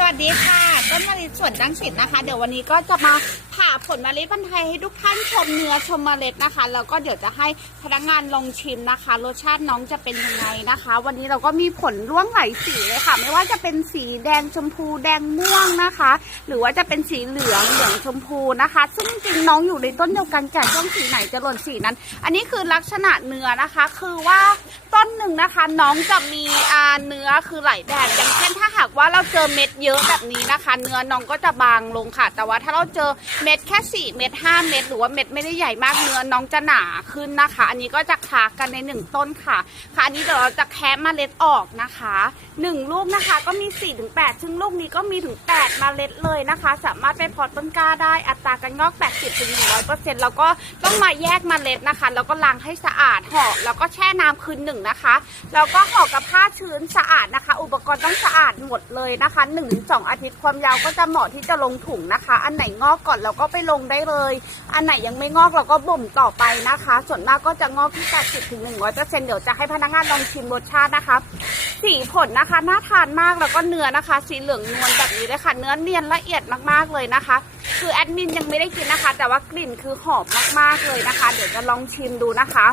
สวัสดีค่ะ ต้นมะลิสวนดังสิทธิ์นะคะ เดี๋ยววันนี้ก็จะมา ผ่าผลมะลิพันธุ์ไทยให้ทุกท่านชมเนื้อชมเมล็ดนะคะแล้วก็เดี๋ยวจะให้พนักงานลองชิมนะคะ รสชาติน้องจะเป็นยังไงนะคะ วันนี้เราก็มีผลร่วงหลายสีเลยค่ะ ไม่ว่าจะเป็นสีแดงชมพูแดงม่วงนะคะ หรือว่าจะเป็นสีเหลืองเหลืองชมพูนะคะ ซึ่งจริงน้องอยู่ในต้นเดียวกันแต่ช่วงสีไหนจะหล่นสีนั้น อันนี้คือลักษณะเนื้อนะคะ คือว่าต้นหนึ่งนะคะ น้องจะมีอ่าเนื้อคือไหลแดดอย่างเช่นถ้าหากว่าเราเจอเม็ดเยอะแบบนี้นะคะ เนื้อน้องก็จะบางลงค่ะ แต่ว่าถ้าเราเจอเม็ดแค่4เม็ด5เม็ดหรือว่าเม็ดไม่ได้ใหญ่มากเนื้อน้องจะหนาขึ้นนะคะ อันนี้ก็จะคากันในหนึ่งต้นค่ะ ค่ะอันนี้เดี๋ยวเราจะแคะเมล็ดออกนะคะหนึ่งลูกนะคะ ก็มี4-8ซึ่งลูกนี้ก็มีถึง8เมล็ดเลยนะคะ สามารถไปเพอต้นกล้าได้อัตราการงอก80-100%แล้วก็ต้องมาแยกเมล็ดนะคะ แล้วก็ล้างให้สะอาดห่อแล้วก็แช่น้ำคืนหนึ่งนะคะ แล้วก็ห่อกับผ้าชื้นสะอาดนะคะ อุปกรณ์ต้องสะอาดหมดเลยนะคะ1-2อาทิตย์ความยาวก็จะเหมาะที่จะลงถุงนะคะ อันไหนงอกก่อนเราก็ไปลงได้เลย อันไหนยังไม่งอกเราก็บ่มต่อไปนะคะ ส่วนมากก็จะงอกที่ 80-100%เดี๋ยวจะให้พนักงานลองชิมรสชาตินะคะ สีผลนะคะน่าทานมากแล้วก็เนื้อนะคะ สีเหลืองนวลแบบนี้เลยค่ะ เนื้อเนียนละเอียดมากๆเลยนะคะ คือแอดมินยังไม่ได้กินนะคะ แต่ว่ากลิ่นคือหอมมากๆเลยนะคะ เดี๋ยวจะลองชิมดูนะคะ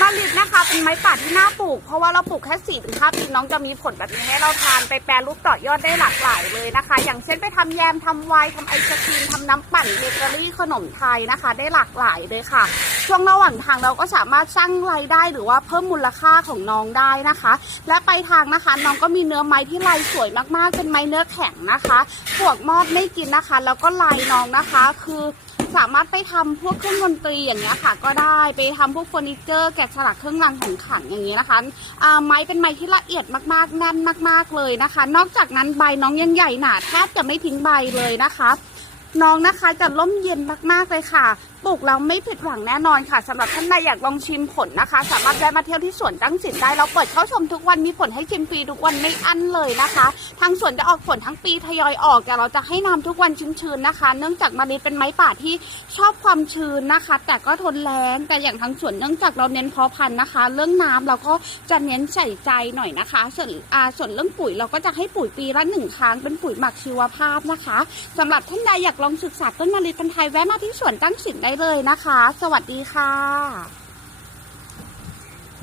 มะลิดนะคะเป็นไม้ป่าที่น่าปลูก เพราะว่าเราปลูกแค่4ี่ถึงห้าปีน้องจะมีผลแบบนี้ให้เราทานไปแปรรูปต่อยอดได้หลากหลายเลยนะคะ อย่างเช่นไปทำแยมทำไวน์ทำไอศครีมทำน้ำปั่นเบเกอรี่ขนมไทยนะคะ ได้หลากหลายเลยค่ะ ช่วงระหว่างทางเราก็สามารถสร้างรายได้หรือว่าเพิ่มมูลค่าของน้องได้นะคะ และไปทางนะคะน้องก็มีเนื้อไม้ที่ลายสวยมากๆ เป็นไม้เนื้อแข็งนะคะปวกมอดไม่กินนะคะ แล้วก็ลายน้องนะคะคือ สามารถไปทำพวกเครื่องดนตรีอย่างเงี้ยค่ะ ก็ได้ไปทำพวกเฟอร์นิเจอร์แกะสลักเครื่องรางของขลังอย่างเงี้ยนะคะไม้เป็นไม้ที่ละเอียดมากๆแน่นมาก ๆเลยนะคะ นอกจากนั้นใบน้องยังใหญ่หนาแทบจะไม่ทิ้งใบเลยนะคะ น้องนะคะจะร่มเย็นมากๆเลยค่ะ ปลูกแล้วไม่ผิดหวังแน่นอนค่ะสำหรับท่านใดอยากลองชิมผลนะคะ สามารถแวะมาเที่ยวที่สวนตั้งสิทธิ์ได้เราเปิดเข้าชมทุกวันมีผลให้ชิมฟรีทุกวันไม่อั้นเลยนะคะ ทางสวนจะออกผลทั้งปีทยอยออกแต่เราจะให้น้ำทุกวันชื้นๆนะคะ เนื่องจากมะลิเป็นไม้ป่าที่ชอบความชื้นนะคะ แต่ก็ทนแรงแต่อย่างทางสวนเนื่องจากเราเน้นเพาะพันธุ์นะคะ เรื่องน้ำเราก็จะเน้นใส่ใจหน่อยนะคะ ส่วนอ่าส่วนเรื่องปุ๋ยเราก็จะให้ปุ๋ยปีละหนึ่งครั้งเป็นปุ๋ยหมักชีวภาพนะคะสำหรับท่านใดอยากลองศึกษาต้นมะลิพันธุ์ไทยแวะมาที่สวนตั้งสินได้เลยนะคะ สวัสดีค่ะ